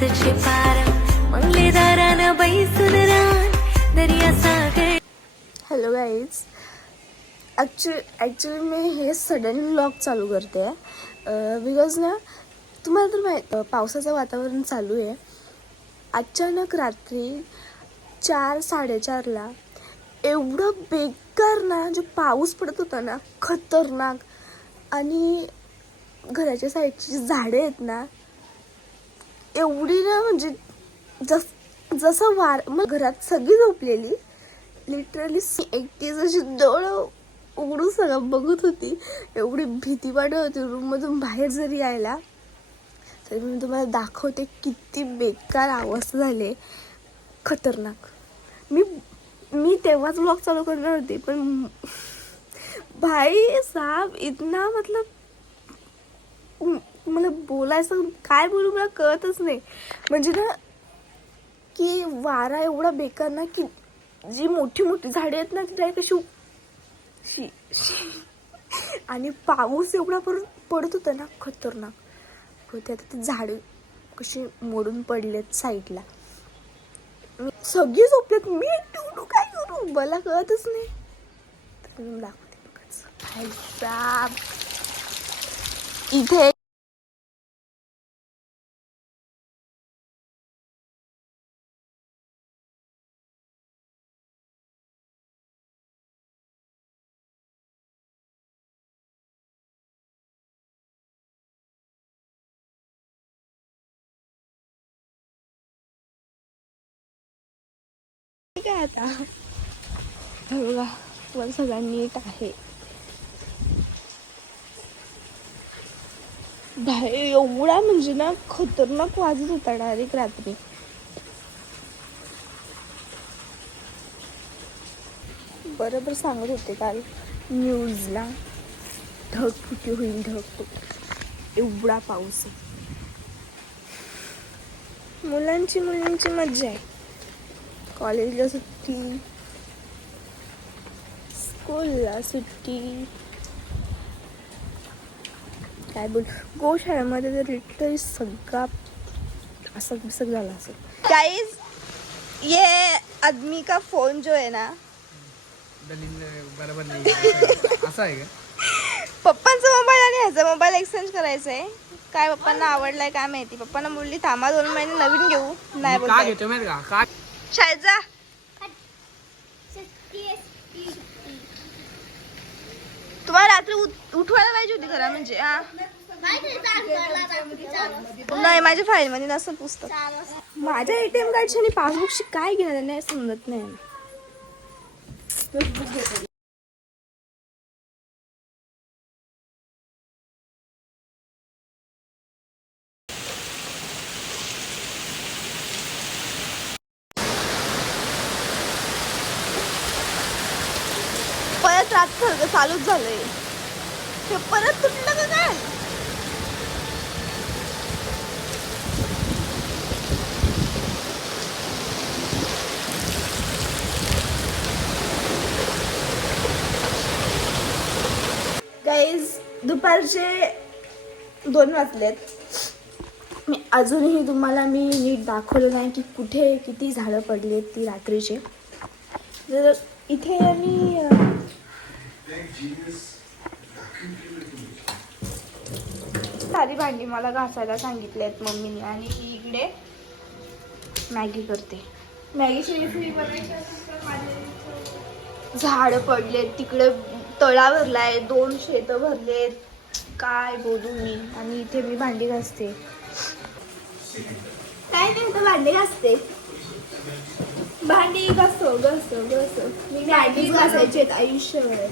पाऊसचे पार मंगले दारानं बैसून रान दर्या सागर. हॅलो गाईज, ॲक्च्युली मी हे सडन व्लॉग चालू करते बिकॉज ना तुम्हाला तर माहीत पावसाचं वातावरण चालू आहे. अचानक रात्री 4-4:30ला एवढं बेकार ना जो पाऊस पडत होता ना, खतरनाक. आणि घराच्या साईडची जी झाडं आहेत ना एवढी ना म्हणजे जसं वार, मग घरात सगळी झोपलेली, लिटरली एकटीच अशी डोळं उघडून सगळं बघत होती. एवढी भीती वाटत होती रूममधून बाहेर जरी यायला. तरी मी तुम्हाला दाखवते किती बेकार अवस्था झाली, खतरनाक. मी तेव्हाच व्लॉग चालू करणार होती, पण भाई साहब इतना मतलब मला बोलायचं काय बोलू मला कळतच नाही. म्हणजे ना की वारा एवढा बेकार ना की जी मोठी मोठी झाडे आहेत ना ती कशी आणि पाऊस एवढा पडत होता ना, खतरनाक होते. आता ती झाडे कशी मोडून पडलेत साईडला, सगळी झोपलेत, मी एकटी उठू काय करू मला कळतच नाही. तर मी दाखवते बघा इथे काय आता बघा वर सगळं नीट आहे. बाहेर एवढा म्हणजे ना खतरनाक वाजत होता डायरेक्ट रात्री. बरोबर सांगत होते काल न्यूजला, ढगफुटी होईल, ढगफुटी. एवढा पाऊस आहे. मुलांची मज्जा आहे. कॉलेजला सुट्टी, स्कूलला सुट्टी, काय बोल गोशाळेमध्ये तर लिटरली सगळा असं बिसक झाला असेल. गाइस, ये आदमी का फोन जो है ना बरोबर नाही असं आहे का? पप्पांचा मोबाईल आणि ह्याचा मोबाईल एक्सचेंज करायचा आहे. काय पप्पांना आवडलाय काय माहिती. पप्पांना बोलली थांबा 2 महिने नवीन घेऊ, नाही का बोलताय. घेतो माहिती का? का शाळेत जा. तुम्हाला रात्री उठवायला पाहिजे होती घरा म्हणजे नाही, माझ्या फाईल मध्ये नसतं पुस्तक. माझ्या ATM कार्डची आणि पासबुकची काय घेणार त्यांना समजत नाही. परत रात्र चालूच झालंय, हे परत तुटलं का काय? गाईज, दुपारचे 2 वाजलेत. मी अजूनही तुम्हाला नीट दाखवलं नाही की कुठे किती झाडं पडली आहेत ती रात्रीचे. तर इथे आम्ही सारी भांडी मला घासायला सांगितली आहेत मम्मीने. आणि इकडे मॅगी करते. मॅगीची रेसिपी बनायची असेल तर माझे झाड पडलेत, तिकडे तळा भरलाय, 2 शेतं भरलेत, काय बोलू मी. आणि इथे मी भांडी घासते. काय नाही तर भांडी घासते, भांडी घासो मी भांडी घासायचे आयुष्यभर.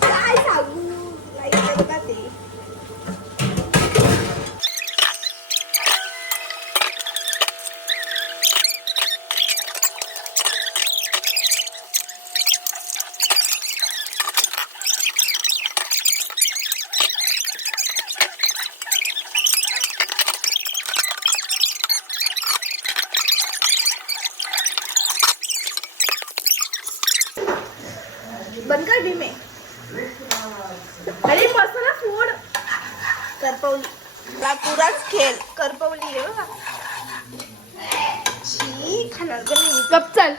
काय सांगू ते. बंद कर डी में. अरे मसाला फोड. करपवली ला पुराच खेळ. करपवली आहे बघा. छी खाणार पण नाही. गप चल.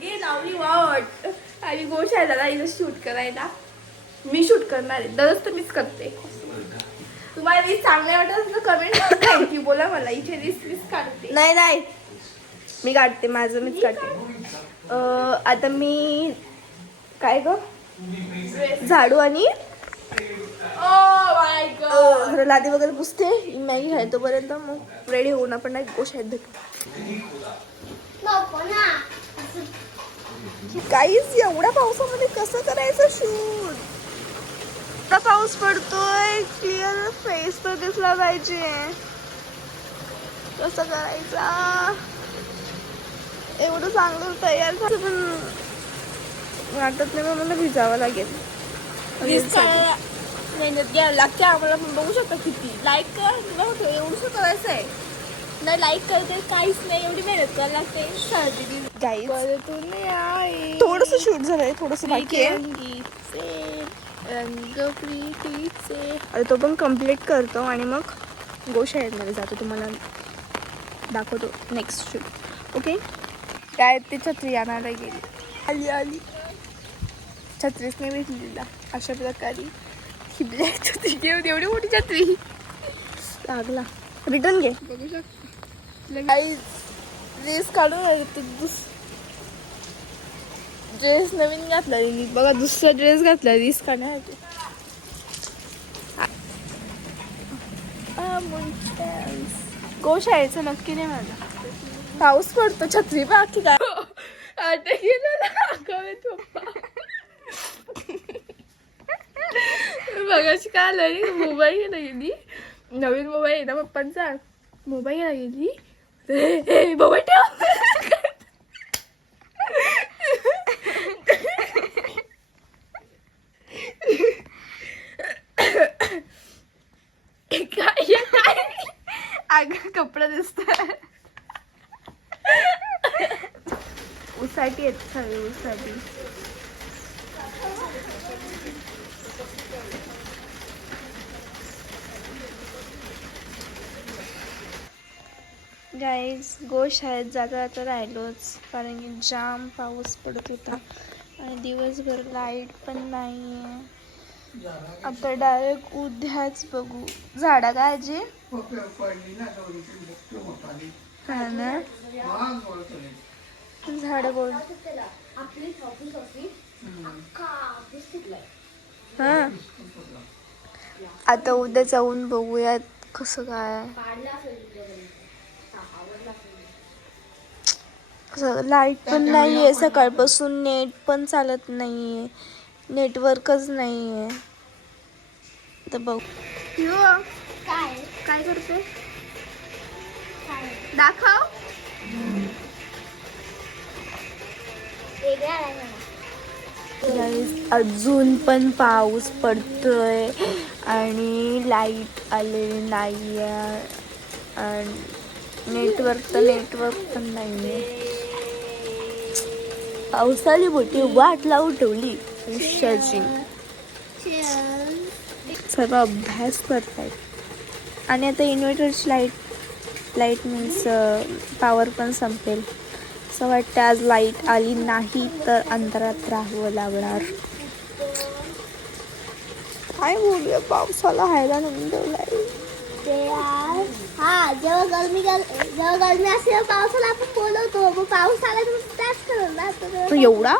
गे लावली वाट आणि गोष्ट आहे दादा इथं शूट करायला. मी शूट करणार आहे. दररोज तर मीच करते. तुम्हाला रील्स चांगले वाटत असेल तर कमेंट थँक्यू बोला मला. इथे रील्स काढते. नाही नाही मी काढते. माझं मीच काढते. आता मी काय ग झाडू आणि जरा लादी वगैरे पुसते. मॅगी खाय तोपर्यंत मग रेडी होऊन आपण नाही गोष्ट आहेत भेटू. काहीच एवढ्या पावसामध्ये कसं करायचं शूट. आता पाऊस पडतोय. क्लिअर फेस तर दिसला पाहिजे. कसं करायचा. एवढं चांगलं तयार झालं पण वाटत नाही. मग मला भिजावं लागेल. मेहनत घ्यावं लागते आम्हाला. पण बघू शकता किती लाईक कर. एवढंसं करायचं आहे. नाही लाईक करते काहीच नाही. एवढी मेहनत करायला लागते. थोडस शूट झालंय. थोडस बाकी आहे. अरे तो पण कम्प्लीट करतो आणि मग गोशाळेमध्ये जातो. तुम्हाला दाखवतो नेक्स्ट शूट. ओके काय ते छत्री आणायला गेली. आली आली छत्रीच नाही भेटली तिला. अशा प्रकारे ही ब्लॅक छत्री घेऊन एवढी मोठी छत्री लागला. रिटर्न घे. बघू शकतो काही ड्रेस काढून ड्रेस नवीन घातला बघा. दुसरा ड्रेस घातला रीस काढण्यासाठी. गोशाळेचं नक्की नाही मला. पाऊस पडतो. छत्री बाकी काय आता गेलं बघाशी काय आलं. मोबाईल घ्यायला गेली. नवीन मोबाईल आहे ना पप्पांचा. मोबाईल घ्यायला गेली. मोबाईल ठेव. काय अगं कपडे दिसतात. उसाठी आहेत सगळे. उसाठी गाईज गोशाळेत जाता आता राहिलोच. कारण की जाम पाऊस पडत होता आणि दिवसभर लाईट पण नाही आहे. आता डायरेक्ट उद्याच बघू. झाडा काय आजी. हा ना झाड बोल. हा आता उद्या जाऊन बघूयात कसं काय. लाईट पण नाहीये. सकाळपासून नेट पण चालत नाहीये. नेटवर्कच नाहीये. तर बघ काय करते दाखव. अजून पण पाऊस पडतोय आणि लाईट आलेली नाहीये आणि नेटवर्क पण नाहीये. पावसाली मोठी वाट लावून ठेवली आयुष्याची. सर्व अभ्यास करतायत आणि आता इन्व्हर्टरची लाईट मीन्स पॉवर पण संपेल. असं वाटतं आज लाईट आली नाही तर अंधारात राहावं लागणार. काय बोलूया. पावसाला हायला नाही ठेवलाय. हा जेव्हा गरमी असते पावसाला आपण बोलवतो. पाऊस आला तर त्याच करत तो एवढा